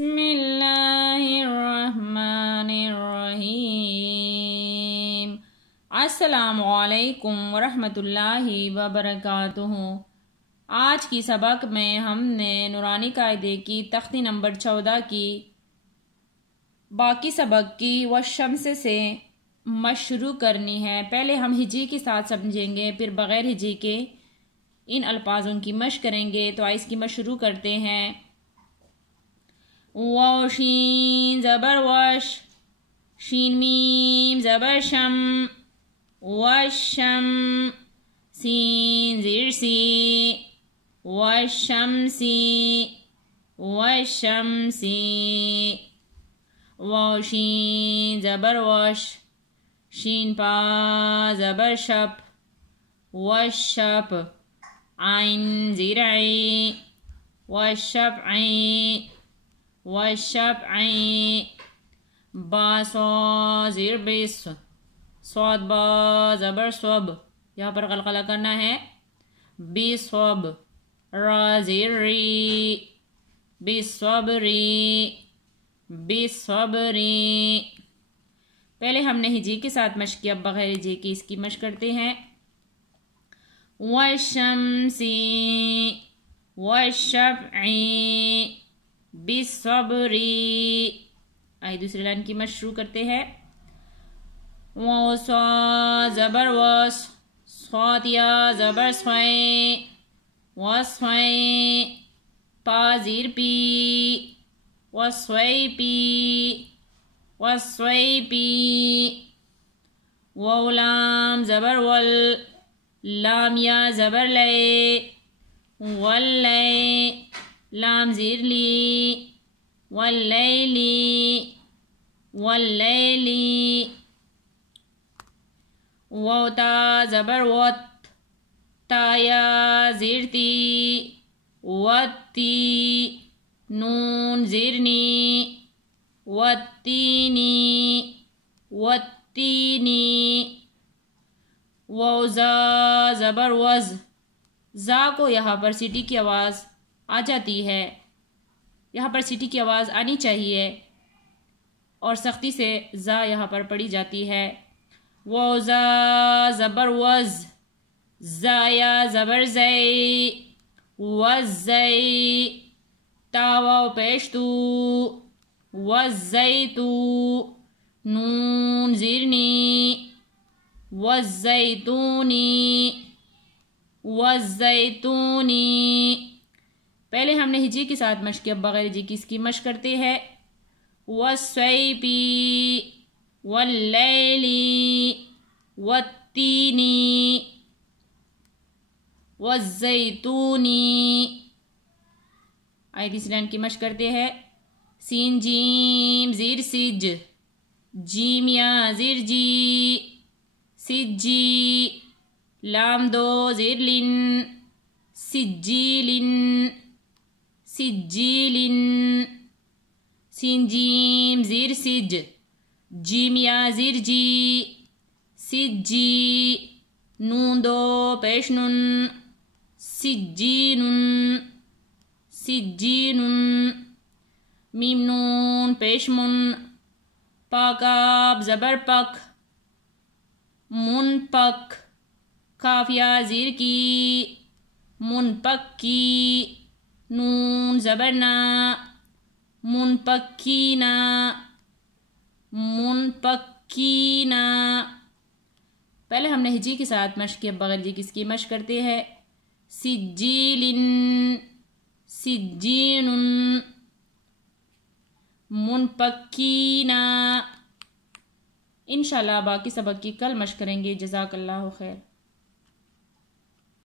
बिस्मिल्लाहिर्रहमानिर्रहीम। अस्सलामुअलैकुम वरहमतुल्लाहि वबरकातुहू। आज की सबक में हमने नूरानी कायदे की तख्ती नंबर 14 की बाकी सबक की वशम्स से मश शुरू करनी है। पहले हम हिजी के साथ समझेंगे, फिर बग़ैर हिजी के इन अल्फाजों की मश करेंगे। तो आइस की मश शुरू करते हैं। वशीन ज़बर वश, शीन मीम ज़बर शम, वशम, सीन ज़ीर सी, वशमसी, वशमसी। वशीन ज़बर वश, शीन पा ज़बर शप, वशप, आइन ज़ीर आई, वशफ़ई, वशफ़ई। बा सौ ज़ीर बिस, सौद बा ज़बर स्वब, यहाँ पर क़लक़ला करना है। बिस्वब, रा ज़ीर री, बिस्वबरी, बिस्वबरी। पहले हमने हिजी के साथ मश किया, अब बग़ैर हिजी की इसकी मश करते हैं। वशम्सी, वशफ़ई, बिस्वबरी। आइए दूसरी लाइन की मश शुरू करते हैं। वसा ज़बर वस, स्वातिया ज़बर स्वै, वस्वै, पा ज़ीर पी, वस्वै पी, वस्वै पी। वलाम ज़बर वल, लाम या ज़बर लय, वल्लय, लाम ज़ीर ली, वल्लैली, वल्लैली। वता ज़बर वत, ताया ज़ीर ती, वत्ती, नून ज़ीर नी, वत्तीनी, वत्तीनी। वज़ा ज़बर वज़, ज़ा को यहाँ पर सीटी की आवाज़ आ जाती है, यहाँ पर सीटी की आवाज़ आनी चाहिए और सख्ती से ज़ा यहाँ पर पढ़ी जाती है। वज़ा ज़बर वज़, ज़ाया ज़बर ज़ै, वज़्ज़ै, तावा पेश तू, वज़्ज़ैतू, नून ज़ीरनी, वज़्ज़ैतूनी, वज़्ज़ैतूनी। पहले हमने हिजी के साथ मश किया, बग़ैर हिजी की इसकी मश करते हैं। वस्वैपी, वल्लैली, वत्तीनी, वज़्ज़ैतूनी। आइए तीसरी लाइन की मश करते हैं। सीन जीम ज़ीर सिज, जीम या ज़ीर जी, सिज्जी, लाम दो ज़ीर लिन, सिज्जीलिन, सिज्जीलिन। सीन जीम ज़ीर सिज, जीम या ज़ीर जी, सिज्जी, नून दो पेश नुन, सिज्जीनुन, सिज्जीनुन। मीम नून पेश मुन, पाकाब ज़बर पक, मुनपक, काफिया ज़ीर की, मुनपक्की, नून ज़बर ना, मुनपक्कीना, मुनपक्कीना। पहले हमने हिजी के साथ मश किया, बग़ैर हिजी की इसकी मश करते हैं। सिज्जीलिन, सिज्जीनुन, मुनपक्कीना। इंशाल्लाह बाकी सबक की कल मश करेंगे। जज़ाकल्लाहु खैर।